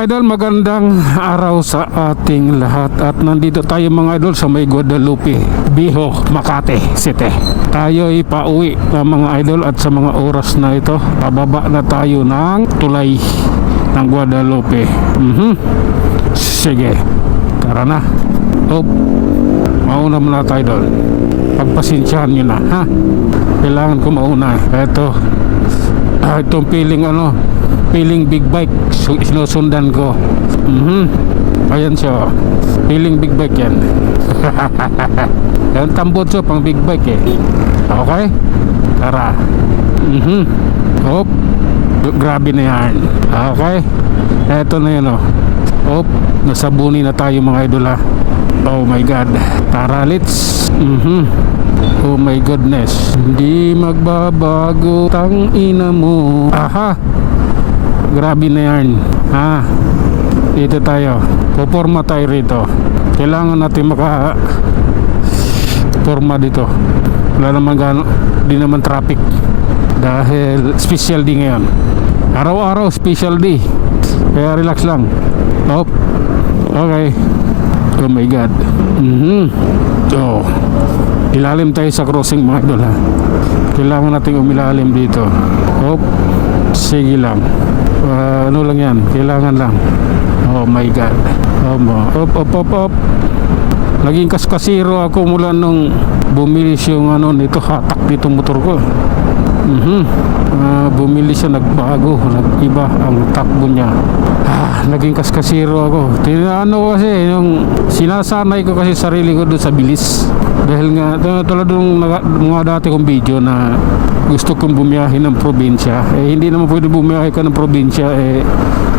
idol, magandang araw sa ating lahat. At nandito tayo mga idol sa may Guadalupe, Biho, Makati City. Tayo ay pauwi na mga idol at sa mga oras na ito, pababa na tayo ng tulay ng Guadalupe. Sige, tara na. Mauna muna tayo doon. Pagpasensyahan nyo na, ha? Kailangan ko mauna. Itong feeling big bike, sinusundan ko. Ayan siya, feeling big bike yan. Yan tambot siya pang big bike eh. Okay, tara. Grabe na yan. Okay, eto na yun nasabuni na tayo mga idol ha. Oh my god, tara let's. Oh my goodness, hindi magbabago tang ina mo. Aha, grabe na yan ha. Dito tayo, puporma tayo rito. Kailangan natin maka forma dito. Wala naman di naman traffic dahil special day ngayon. Araw-araw special day, kaya relax lang. Okay. Oh my god. Ilalim tayo sa crossing mga idol ha. Kailangan natin umilalim dito. Sige lang. Ano lang yan, kailangan lang. Oh my god. Op. Naging kaskasiro ako mula nung bumilis yung nito, hatak dito motor ko. Bumili siya, nagbago, nag-iba ang takbo niya. Naging kaskasiro ako. Kasi yung sinasanay ko kasi sarili ko doon sa bilis. Dahil nga tulad ng mga dati kong video na gusto kong bumiyahe ng probinsya, hindi naman pwede bumiyahe ka ng probinsya,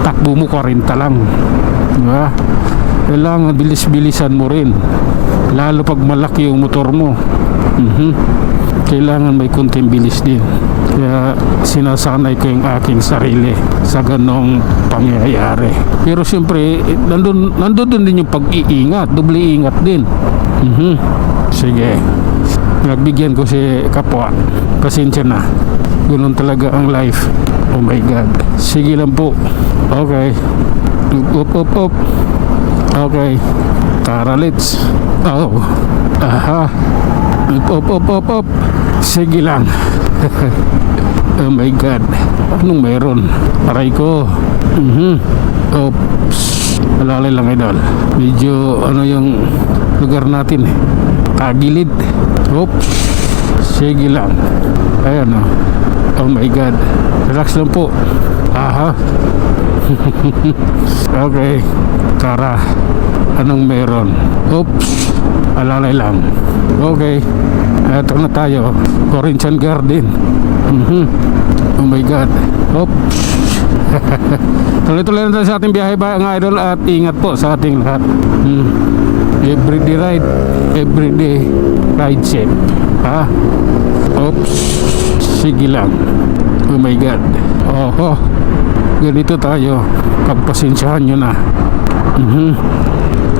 takbo mo 40 lang, diba? Kailangan bilis-bilisan mo rin, lalo pag malaki yung motor mo. Kailangan may kunting bilis din. Kaya sinasanay ko yung aking sarili sa ganong pangyayari. Pero siyempre nandun din yung pag-iingat, doble ingat din. Sige, nagbigyan ko si kapwa, pasensya na. Ganun talaga ang life. Oh my god. Sige lang po. Okay. Up. Okay, tara let's. Aha. Up. Sige lang. Oh my god, anong meron? Aray ko. Oops, alalay lang idol. Medyo yung lugar natin tagilid. Oops, sige lang. Ayan oh my god, relax lang po. Aha. Okay, tara. Anong meron? Oops, alalay lang. Okay, eto na tayo, Corinthian Garden. Oh my god. Oops. Tuloy-tuloy na tayo sa ating biyahe mga idol, at ingat po sa ating lahat. Everyday ride safe, ha? Oops, sige lang. Oh my god. Ganito tayo, pagpasensyahan nyo na.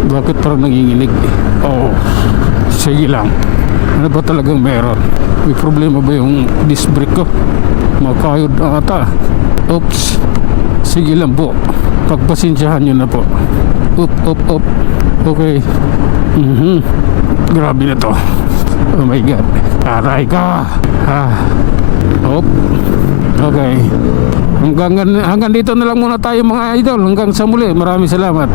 Bakit parang nanginginig? Sige lang. Ano ba talagang meron? May problema ba yung disc brake ko? Makayod na ata. Oops, sige lang po, pagpasensyahan nyo na po. Up. Okay. Grabe na to. Oh my god, aray ka. Okay, hanggang dito na lang muna tayo mga idol. Hanggang sa muli, maraming salamat.